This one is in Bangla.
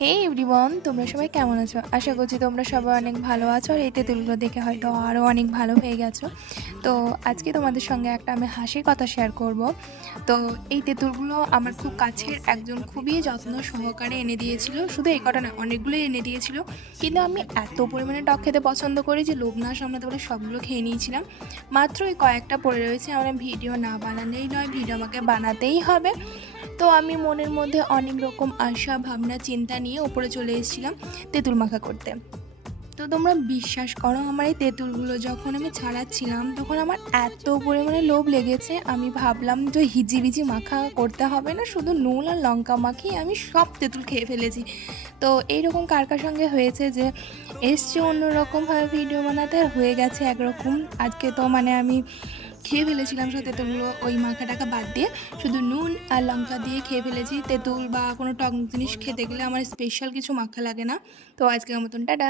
হে এভরিওয়ান, তোমরা সবাই কেমন আছো? আশা করছি তোমরা সবাই অনেক ভালো আছো আর এই তেঁতুলগুলো দেখে হয়তো আরও অনেক ভালো হয়ে গেছো। তো আজকে তোমাদের সঙ্গে একটা আমি হাসির কথা শেয়ার করব। তো এই তেঁতুলগুলো আমার খুব কাছের একজন খুবই যত্ন সহকারে এনে দিয়েছিল। শুধু এই কটা না, অনেকগুলোই এনে দিয়েছিল, কিন্তু আমি এত পরিমাণে টক খেতে পছন্দ করি যে লোভ না সামলাতে বলে সবগুলো খেয়ে নিয়েছিলাম। মাত্র এই কয়েকটা পড়ে রয়েছে, আমার ভিডিও না বানালেই নয়, ভিডিও আমাকে বানাতেই হবে। তো আমি মনের মধ্যে অনেক রকম আশা ভাবনা চিন্তা নিয়ে ওপরে চলে এসেছিলাম তেঁতুল মাখা করতে। তো তোমরা বিশ্বাস করো, আমার এই তেঁতুলগুলো যখন আমি ছাড়াচ্ছিলাম তখন আমার এত পরিমাণে লোভ লেগেছে, আমি ভাবলাম যে হিজিবিজি মাখা করতে হবে না, শুধু নুন আর লঙ্কা মাখিয়ে আমি সব তেঁতুল খেয়ে ফেলেছি। তো এইরকম কার কার সঙ্গে হয়েছে যে এসছে অন্যরকমভাবে ভিডিও বানাতে, আর হয়ে গেছে একরকম? আজকে তো মানে আমি খেয়ে ফেলেছিলাম সব তেঁতুলগুলো ওই মাখা টাকা বাদ দিয়ে, শুধু নুন আর লঙ্কা দিয়ে খেয়ে ফেলেছি। তেঁতুল বা কোনো টক জিনিস খেতে গেলে আমার স্পেশাল কিছু মাখা লাগে না। তো আজকের মতন টাটা।